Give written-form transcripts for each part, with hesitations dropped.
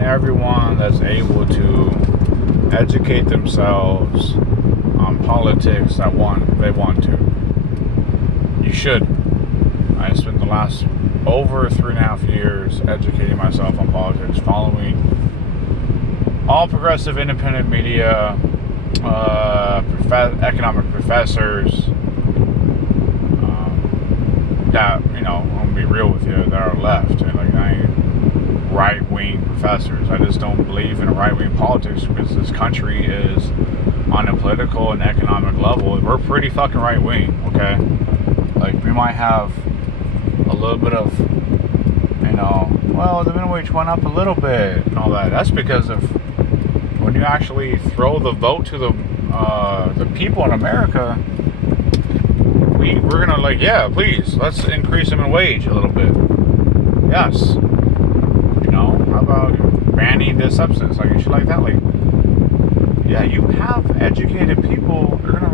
and everyone that's able to educate themselves on politics they want to. You should. I spent the last over 3.5 years educating myself on politics, following all progressive independent media, economic professors, that, I'm gonna be real with you, that are left, and like right-wing professors. I just don't believe in right-wing politics, because this country is, on a political and economic level, we're pretty fucking right-wing, okay? Like, we might have a little bit of, well, the minimum wage went up a little bit and all that. That's because of when you actually throw the vote to the people in America, we're gonna yeah, please, let's increase minimum wage a little bit. Yes. How about banning this substance, like shit like that? Like, yeah, you have educated people. They're gonna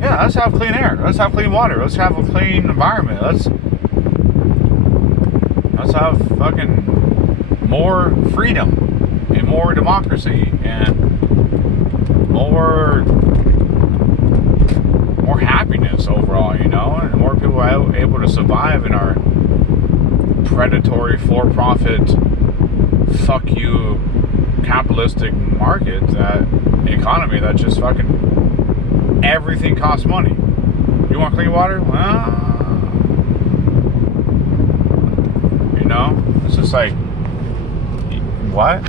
let's have clean air. Let's have clean water. Let's have a clean environment. Let's have fucking more freedom and more democracy and more happiness overall, and more people are able to survive in our predatory, for-profit, fuck you, capitalistic market, that economy that just fucking everything costs money. You want clean water? It's just like, what?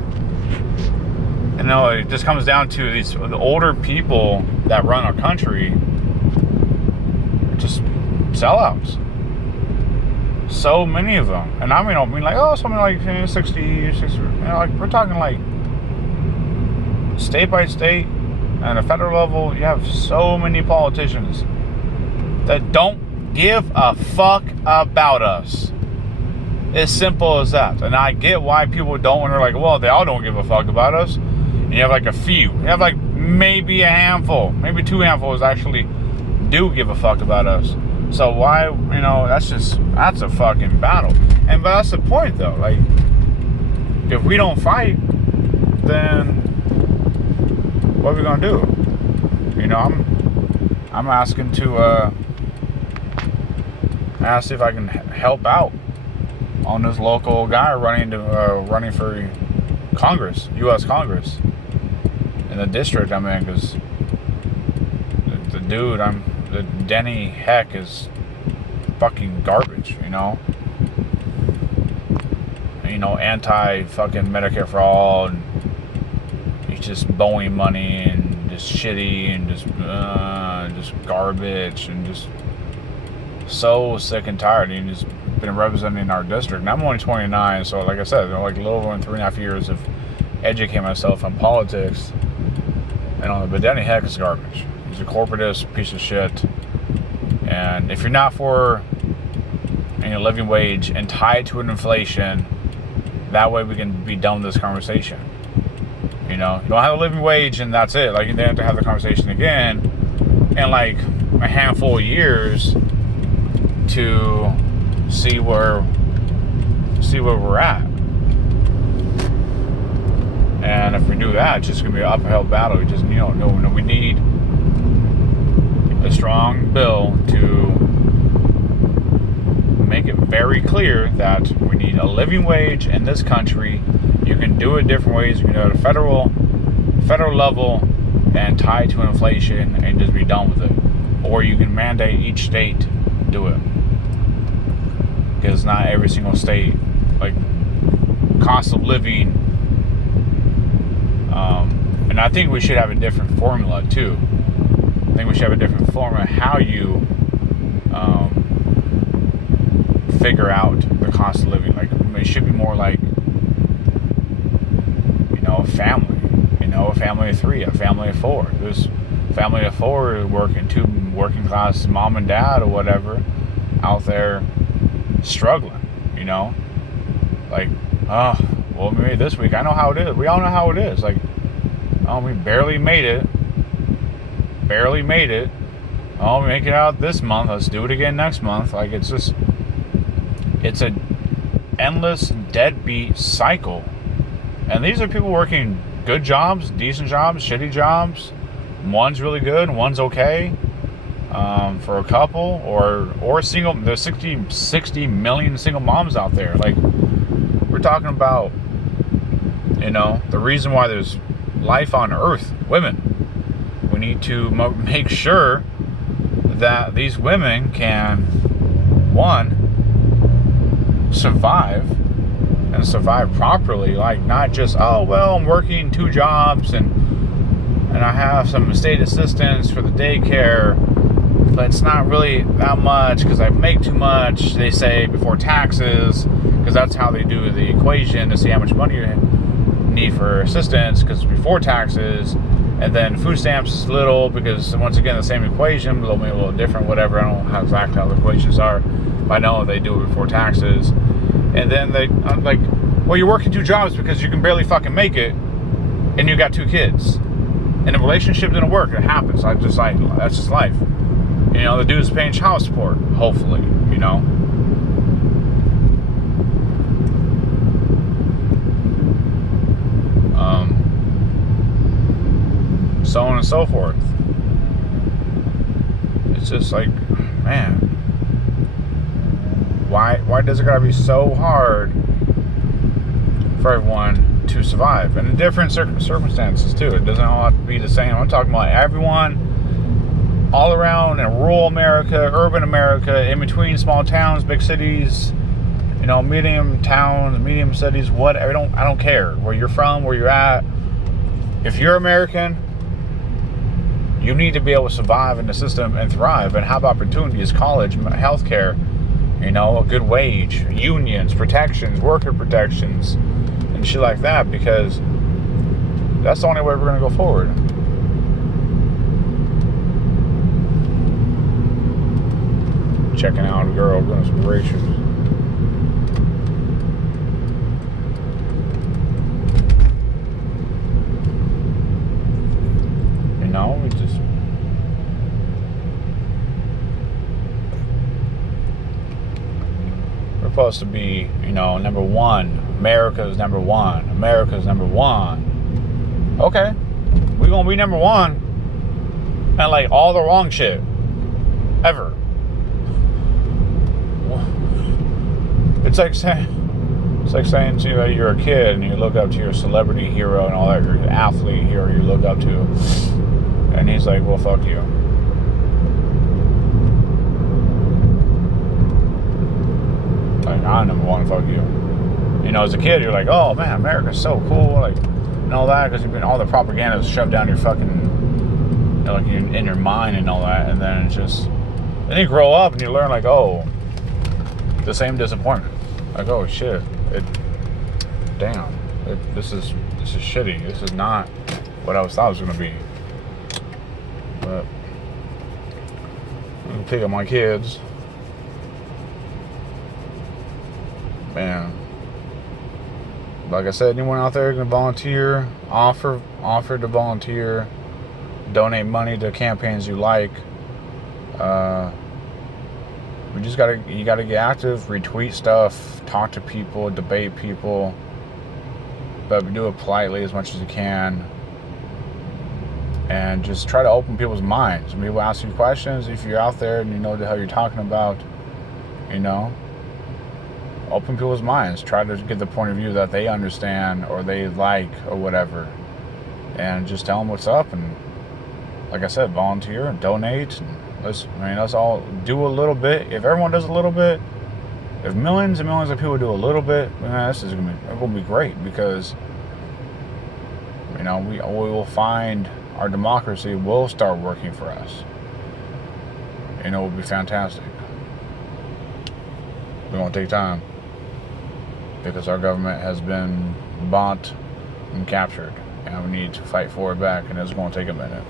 It just comes down to the older people that run our country, just sellouts. So many of them. And I mean like, something like 60, like, we're talking like state by state and a federal level. You have so many politicians that don't give a fuck about us. As simple as that. And I get why people don't, and they're like, well, they all don't give a fuck about us. And you have like a few. You have like maybe a handful, maybe 2 handfuls actually do give a fuck about us. So why, that's a fucking battle. But that's the point, though. Like, if we don't fight, then what are we gonna do? I'm asking to ask if I can help out on this local guy running for Congress, U.S. Congress, in the district I'm in, because the dude, the Denny Heck, is fucking garbage, anti-fucking Medicare for all, and he's just Boeing money, and just shitty, and just garbage, and just so sick and tired. And he's been representing our district, and I'm only 29, so like I said, like a little over 3.5 years of educating myself on politics, but Denny Heck is garbage. He's a corporatist piece of shit. And if you're not for a living wage and tied to an inflation, that way we can be done with this conversation. You don't have a living wage and that's it. Like, you have to have the conversation again in like a handful of years to see where we're at. And if we do that, it's just gonna be an uphill battle. We just we need a strong bill to make it very clear that we need a living wage in this country. You can do it different ways. You can do it at a federal level and tie it to inflation and just be done with it. Or you can mandate each state do it. Because not every single state, like, cost of living, and I think we should have a different formula too. I think we should have a different formula how you figure out the cost of living. Like, it should be more like, a family, a family of 3, a family of 4. There's a family of 4 working, 2 working class mom and dad or whatever out there struggling, like, well, maybe this week, I know how it is. We all know how it is. Like, we barely made it. Oh, we make it out this month. Let's do it again next month. Like, it's endless deadbeat cycle. And these are people working good jobs, decent jobs, shitty jobs. One's really good, one's okay. For a couple or single. There's 60 million single moms out there. Like, we're talking about, the reason why there's life on Earth, women. We need to make sure that these women can, one, survive and survive properly. Like, not just, oh, well, I'm working 2 jobs and I have some state assistance for the daycare, but it's not really that much because I make too much, they say, before taxes, because that's how they do the equation to see how much money you need for assistance, because before taxes. And then food stamps is little, because once again, the same equation, but maybe a little different, whatever. I don't know exactly how the equations are, but I know they do it before taxes. And then I'm like, well, you're working 2 jobs because you can barely fucking make it, and you got 2 kids. And the relationship didn't work. It happens. That's just life. The dude's paying child support, hopefully, so on and so forth. It's just like, man, why does it gotta be so hard for everyone to survive? And in different circumstances too. It doesn't all have to be the same. I'm talking about everyone all around in rural America, urban America, in between small towns, big cities, medium towns, medium cities, whatever. I don't care where you're from, where you're at. If you're American, you need to be able to survive in the system and thrive and have opportunities, college, healthcare, a good wage, unions, protections, worker protections, and shit like that, because that's the only way we're going to go forward. Checking out a girl, goodness gracious. We just, we're supposed to be, number one. America's number one. America's number one. Okay, we're gonna be number one, and like all the wrong shit ever. It's like saying to you're a kid and you look up to your celebrity hero and all that, your athlete hero you look up to. And he's like, well, fuck you. Like, I'm number one, fuck you. As a kid, you're like, oh, man, America's so cool. Like, and all that, because you've been, all the propaganda is shoved down your fucking, like, in your mind and all that. And then it's just, then you grow up and you learn, like, oh, the same disappointment. Like, oh, shit. This is shitty. This is not what I thought it was going to be. But I'm gonna pick up my kids. Man. Like I said, anyone out there can volunteer, offer to volunteer, donate money to campaigns you like. You gotta get active, retweet stuff, talk to people, debate people, but do it politely as much as you can. And just try to open people's minds. When people ask you questions, if you're out there and you know the hell you're talking about, open people's minds. Try to get the point of view that they understand or they like or whatever. And just tell them what's up. And like I said, volunteer and donate. And let's all do a little bit. If everyone does a little bit, if millions and millions of people do a little bit, this is going to be great, because we will find our democracy will start working for us. It will be fantastic. We're going to take time, because our government has been bought and captured, and we need to fight for it back, and it's going to take a minute.